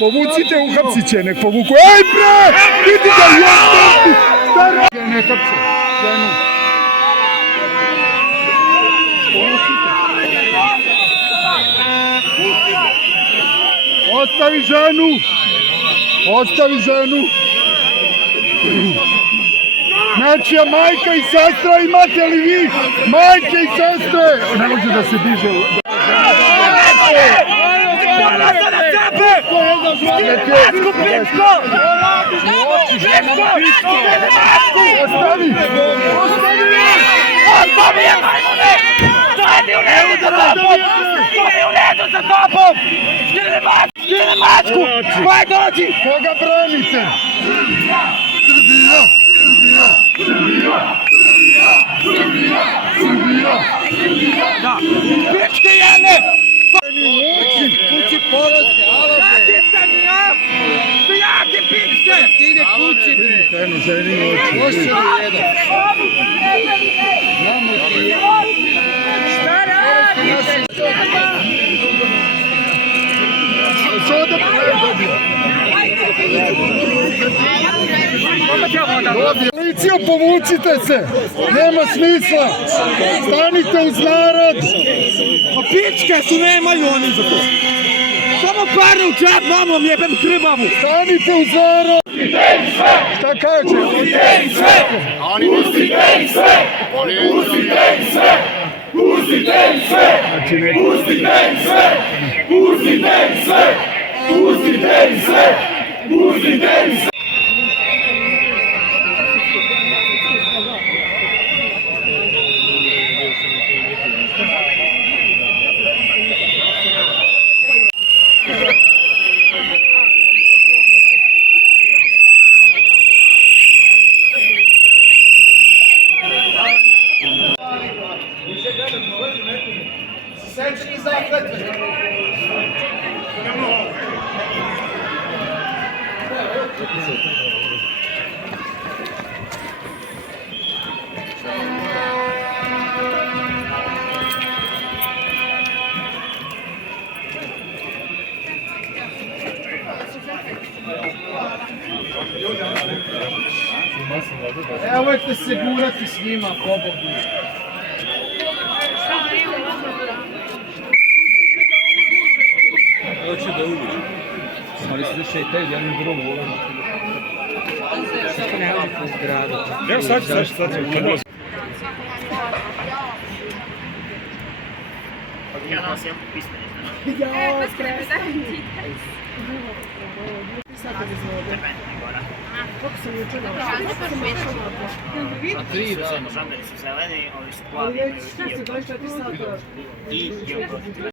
Povucite, uhapsit će, nek povuku. Ej bre! Vidi ga, još stara! Ne hapse, ženu. Ostavi ženu! Ostavi ženu! Nečija majka i sestra, imate li vi? Majke i sestre! Ne može da se diže. Pičko! Pičko! Ostavi! Ostavi je, majmune! Stajte u redu za topom! Stajte u redu za topom! Skrini mačku! Koje dođi! Koga branite? Srbija! Srbija! Srbija! Srbija! Srbija! Srbija! Da! Pičke jedne! Kući poroste, alo bre! Znate sam ja! Stojate pičke! Ide kući bre! Eno, ženi oči. Oši li jedan? Namo ti je. Šta radite? Što da predobio? Policijo, povucite se! Nema smisla! Stanite uz narod! Pa pičke su, nemaju oni za to! Samo pare u džep, mamom jebem krvavu! Stanite uz narod! Šta kaže? Pustite im sve! Pustite im sve! Pustite im sve! Pustite im sve! Pustite im sve! Pustite im sve! Pustite im sve! Pustite im sve! Sećanje zakletve. Nemojte se gurati s njima, pobogu. Hoće da uđe. Ali se šetaju jednim drugom. Što ne uđe kroz gradu? Evo sad. Ja nosim pismeni. Ja, spremno. Kako sam jučer Žandari su zeleni, ovi su plavi. Šta se 24 sata? I geoprotiv.